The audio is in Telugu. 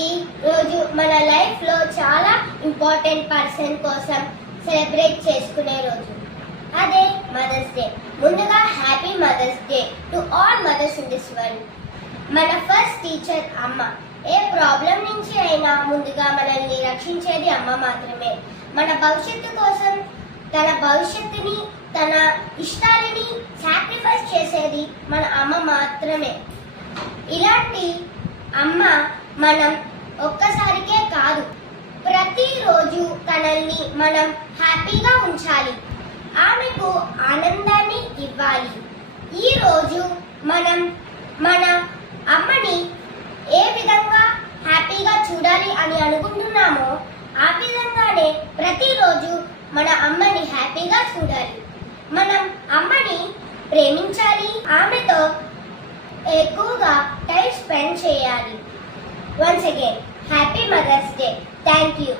ఈ రోజు మన లైఫ్ లో చాలా ఇంపార్టెంట్ పర్సన్ కోసం సెలబ్రేట్ చేసుకునే రోజు, అదే మదర్స్ డే. ముందుగా happy mother's day to all mothers in this world. మన ఫస్ట్ టీచర్ అమ్మ. ఏ ప్రాబ్లం నుంచి అయినా ముందుగా మనల్ని రక్షించేది అమ్మ మాత్రమే. మన భవిష్యత్తు కోసం తన భవిష్యత్తుని, తన ఇష్టాలని సాక్రిఫైస్ చేసేది మన అమ్మ మాత్రమే. ఇలాంటి అమ్మ మనం ఒక్కసారికే కాదు, ప్రతిరోజు తనల్ని మనం హ్యాపీగా ఉంచాలి, ఆమెకు ఆనందాన్ని ఇవ్వాలి. ఈ రోజు మనం మన అమ్మని ఏ విధంగా హ్యాపీగా చూడాలి అని అనుకుంటున్నామో ఆ విధంగానే ప్రతిరోజు మన అమ్మని హ్యాపీగా చూడాలి. మనం అమ్మని ప్రేమించాలి, ఆమెతో ఎక్కువగా టైం స్పెండ్ చేయాలి. Once again, Happy Mother's Day. Thank you.